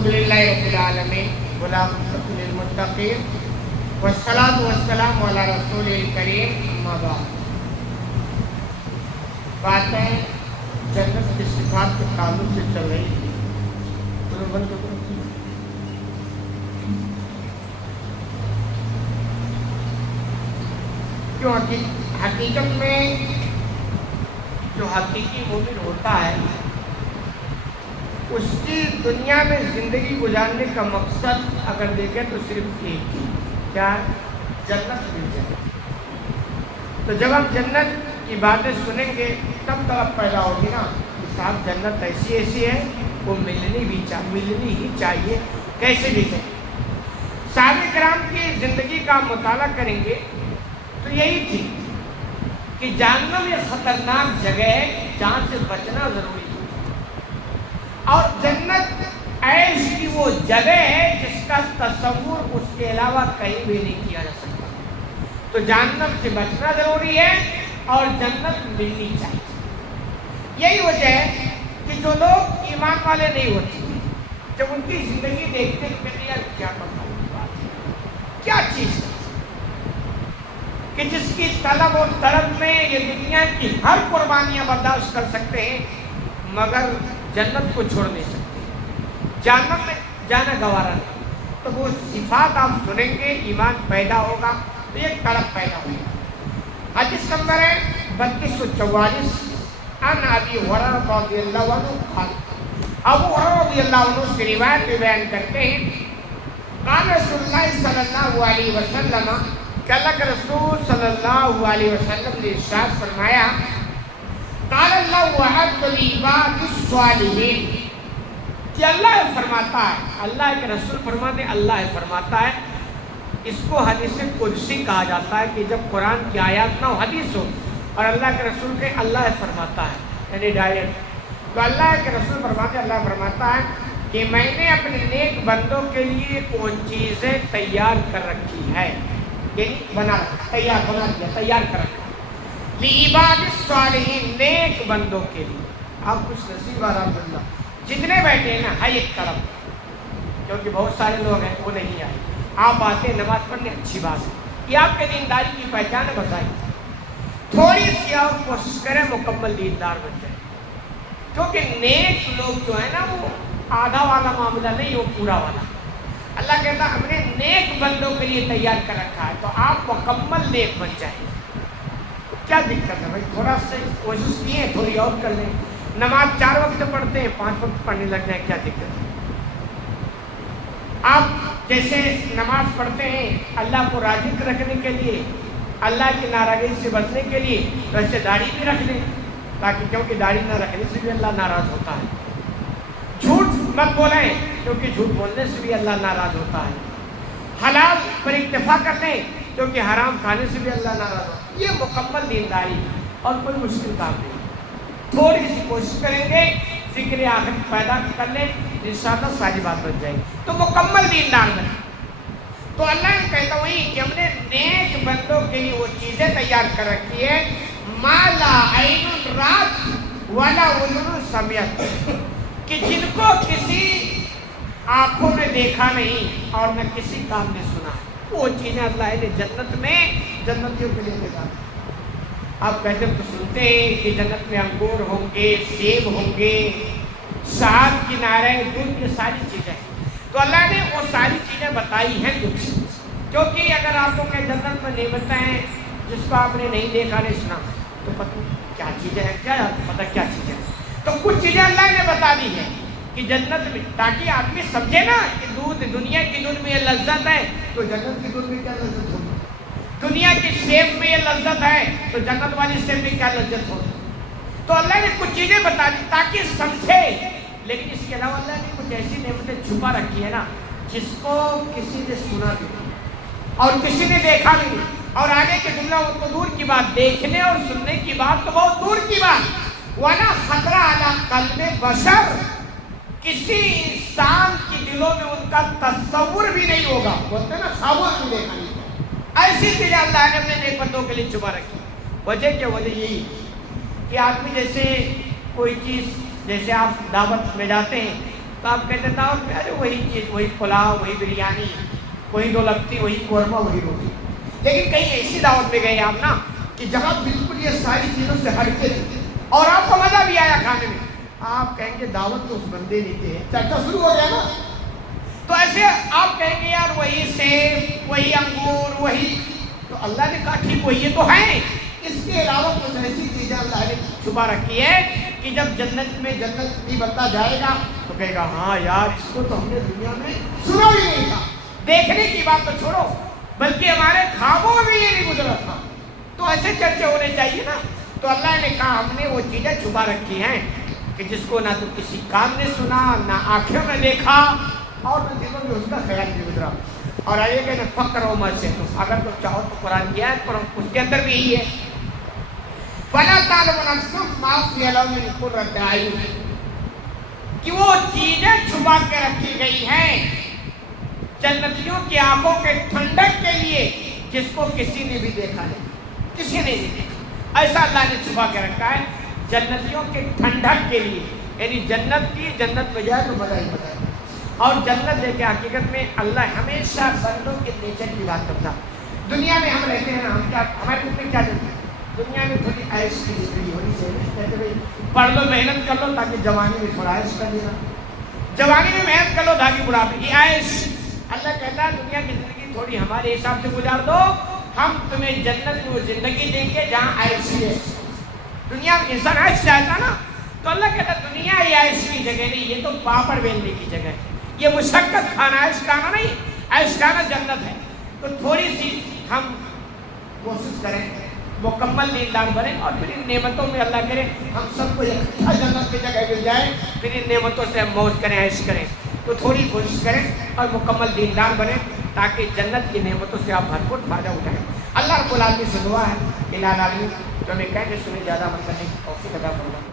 الحمدللہ رب العالمین والعاقبۃ للمتقین والصلاۃ والسلام علی رسول الکریم اما بعد۔ باتیں جنت کی صفات کے تعلق سے چل رہی تھی۔ کیوں حقیقت میں جو حقیقی مومن ہوتا ہے اس کی دنیا میں زندگی گزارنے کا مقصد اگر دیکھیں تو صرف ایک ہی، کیا جنت مل جائے۔ تو جب ہم جنت کی باتیں سنیں گے تب طلب پیدا ہوگی نا کہ صاحب جنت ایسی ایسی ہے، وہ ملنی ہی چاہیے، کیسے بھی کہ صحابہ کرام کی زندگی کا مطالعہ کریں گے تو یہی تھی کہ جہنم یہ خطرناک جگہ ہے جہاں سے بچنا ضروری ہے، اور جنت عیش کی وہ جگہ ہے جس کا تصور اس کے علاوہ کہیں بھی نہیں کیا جا سکتا۔ تو جہنم سے بچنا ضروری ہے اور جنت ملنی چاہیے۔ یہی وجہ ہے کہ جو لوگ ایمان والے نہیں ہوتے جب ان کی زندگی دیکھتے ہیں یار کیا بات ہے، کیا چیز ہے کہ جس کی طلب اور طلب میں یہ دنیا کی ہر قربانیاں برداشت کر سکتے ہیں مگر جنت کو چھوڑ نہیں سکتے، جہنم میں جانا گوارا نہیں۔ تو وہ صفات آپ سنیں گے، ایمان پیدا ہوگا تو ایک طلب پیدا ہوگا۔ حدیث نمبر ہے 3244 عن ابی ہریرہ رضی اللہ عنہ قال، ابو ہریرہ رضی اللہ عنہ سے روایت بیان کرتے ہیں قال رسول اللہ صلی اللہ علیہ وسلم کہ اللہ کے رسول صلی اللہ علیہ وسلم نے ارشاد فرمایا قال اللہ اعد لعباد الصالحین، کہ اللہ فرماتا ہے، اللہ کے رسول فرماتے اللہ فرماتا ہے، اس کو حدیث قدسی کہا جاتا ہے کہ جب قرآن کی آیات نہ ہو، حدیث ہو اور اللہ کے رسول کے اللہ فرماتا ہے یعنی ڈائریکٹ، تو اللہ کے رسول فرماتے اللہ فرماتا ہے کہ میں نے اپنے نیک بندوں کے لیے کون چیزیں تیار کر رکھی ہے، یعنی تیار کر رکھا لعباد الصالحین، نیک بندوں کے لیے۔ آپ خوش نصیب الحمدللہ جتنے بیٹھے ہیں نا ہے ایک طرف، کیونکہ بہت سارے لوگ ہیں وہ نہیں آئے، آپ آتے ہیں نماز پڑھنے، اچھی بات ہے، یہ آپ کے دینداری کی پہچان ہے، بتائی تھوڑی سی اور کوشش کریں مکمل دیندار بن جائے، کیونکہ نیک لوگ جو ہے نا وہ آدھا والا معاملہ نہیں، وہ پورا والا۔ اللہ کہتا ہے ہم نے نیک بندوں کے لیے تیار کر رکھا ہے، تو آپ مکمل نیک بن جائیں۔ کیا دقت ہے بھائی، تھوڑا سے کوشش کیے تھوڑی اور کر لیں، نماز 4 وقت پڑھتے ہیں 5 وقت پڑھنے لگ جائیں، کیا دقت ہے؟ آپ جیسے نماز پڑھتے ہیں اللہ کو راضی رکھنے کے لیے، اللہ کی ناراضگی سے بچنے کے لیے، تو ایسے داڑھی بھی رکھ لیں تاکہ، کیونکہ داڑھی نہ رکھنے سے بھی اللہ ناراض ہوتا ہے۔ جھوٹ مت بولیں کیونکہ جھوٹ بولنے سے بھی اللہ ناراض ہوتا ہے۔ حلال پر اکتفا کر لیں کیونکہ حرام کھانے سے بھی اللہ ناراض ہوتا ہے۔ یہ مکمل دینداری اور کوئی مشکل کام نہیں، تھوڑی سی کوشش کریں گے، فکر آخرت پیدا کر لیں، انشاءاللہ ساری بات بن جائے گی، تو مکمل دیندار بنے۔ تو اللہ نے کہتا ہوئی کہ ہم نے نیک بندوں کے لیے وہ چیزیں تیار کر رکھی ہے ما لا عین رات ولا اذن سمعت، کہ جن کو کسی آنکھوں نے دیکھا نہیں اور نہ کسی کان نے سنا، وہ چیزیں اللہ نے جنت میں جنتیوں کے لیے لگا۔ آپ کہتے تو سنتے ہیں کہ جنت میں انگور ہوں گے، سیب ہوں گے، شہد کی نہریں، دودھ، یہ ساری چیزیں، تو اللہ نے وہ ساری چیزیں بتائی ہیں کچھ، کیونکہ اگر آپ کو کہ جنت میں نعمتیں ہیں جس کو آپ نے نہیں دیکھا نہیں سنا تو پتہ کیا چیزیں ہیں، کیا پتہ کیا چیزیں ہیں، تو کچھ چیزیں اللہ نے بتا دی ہیں کہ جنت میں، تاکہ آدمی سمجھے نا کہ دودھ، دنیا کی دودھ میں یہ لذت ہے تو جنت کی دودھ میں کیا لذت ہوگی، دنیا کی سیب میں یہ لذت ہے تو جنت والی سیب میں کیا لذت ہوگی۔ تو اللہ نے کچھ چیزیں بتا دی تاکہ سمجھے، لیکن اس کے علاوہ اللہ نے کچھ ایسی نعمتیں چھپا رکھی ہے نا جس کو کسی نے سنا بھی نہیں اور کسی نے دیکھا بھی نہیں، اور آگے کے جملہ وہ تو دور کی بات، دیکھنے اور سننے کی بات تو بہت دور کی بات، وَلَا خَطْرَ عَلَىٰ قَلْبِ بَشَرٍ، کسی انسان کی دلوں میں ان کا تصور بھی نہیں ہوگا، بولتے ہیں نا خوابوں میں دیکھا نہیں، ایسی چیزیں اللہ نے اپنے نیک بندوں کے لیے چھپا رکھی۔ وجہ کیا؟ وجہ یہی کہ آدمی جیسے کوئی چیز، جیسے آپ دعوت میں جاتے ہیں تو آپ کہتے ہیں دعوت میں ارے وہی چیز، وہی پلاؤ، وہی بریانی، وہی دو لگتی، وہی قورمہ، وہی روٹی. لیکن کہیں ایسی دعوت میں گئے آپ نا کہ جہاں بالکل یہ ساری چیزوں سے ہٹ کے تھی اور آپ کو مزہ بھی آیا کھانے میں، آپ کہیں گے دعوت تو اس بندے نے دی ہے، چرچا شروع ہو گیا نا. تو ایسے آپ کہیں گے یار وہی سیب، وہی انگور، وہی، تو اللہ نے کہا ٹھیک وہی یہ تو ہے، اس کے علاوہ کچھ ایسی چیزیں اللہ نے چھپا رکھی ہے کہ جب جنت میں جنت بھی بنتا جائے گا تو کہے گا ہاں یار اس کو تو ہم نے دنیا میں سنا بھی نہیں تھا. دیکھنے کی بات تو چھوڑو بلکہ ہمارے خوابوں میں بھی یہ نہیں گزرا تھا. تو ایسے چرچے ہونے چاہیے نا. تو اللہ نے کہا ہم نے وہ چیزیں چھپا رکھی ہیں کہ جس کو نہ تو کسی کان نے سنا، نہ آنکھوں میں دیکھا، اور نہ دلوں میں اس کا خیال نہیں گزرا. اور آئیے کہ فقر و مت سے تم اگر تم چاہو تو قرآن کی آیت پڑھو، اس کے اندر بھی یہی ہے فَلَا تَعْلَمُ نَفْسٌ مَا أُخْفِيَ لَهُم مِّن قُرَّةِ أَعْيُنٍ، کہ وہ چیزیں چھپا کے رکھی گئی ہیں جنتیوں کی آنکھوں کے ٹھنڈک کے لیے جس کو کسی نے بھی دیکھا نہیں، کسی نے نہیں دیکھا. ایسا اللہ نے چھپا کے رکھا ہے جنتیوں کے ٹھنڈک کے لیے. یعنی جنت کی جنت میں جائے تو مزہ ہی مزہ ہے. اور جنت دیکھے حقیقت میں اللہ ہمیشہ بندوں کے نیچر کی بات کرتا. دنیا میں ہم رہتے ہیں نا، ہم کیا ہمارے دل میں کیا چلتا ہے؟ دنیا میں تھوڑی عیش کی زندگی ہونی چاہیے. کہتے بھائی پڑھ لو، محنت کر لو تاکہ جوانی میں تھوڑا عیش کر لینا، جوانی میں محنت کر لو تاکہ بڑھاپے کی عیش. اللہ کہتا ہے دنیا کی زندگی تھوڑی ہمارے حساب سے گزار دو، ہم تمہیں جنت میں وہ زندگی دیں گے جہاں عیش ہے. دنیا میں انسان عیش چاہتا نا، تو اللہ کہتا ہے دنیا یہ عیش کی جگہ نہیں، یہ تو پاپڑ بیلنے کی جگہ ہے. یہ مشقت کھانا، عیش کھانا نہیں، عیش کھانا جنت ہے. تو تھوڑی سی ہم کوشش کریں، مکمل دیندار بنیں، اور پھر ان نعمتوں میں اللہ کرے ہم سب کو اکٹھا جنت کی جگہ مل جائے، پھر ان نعمتوں سے ہم موج کریں، عیش کریں. تو تھوڑی کوشش کریں اور مکمل دیندار بنیں تاکہ جنت کی نعمتوں سے آپ بھرپور فائدہ اٹھائیں. اللہ رب العالمین سے دعا ہے الہ العالمین جو ہمیں کہنے سنے زیادہ عمل کرنے کی توفیق عطا فرمائے.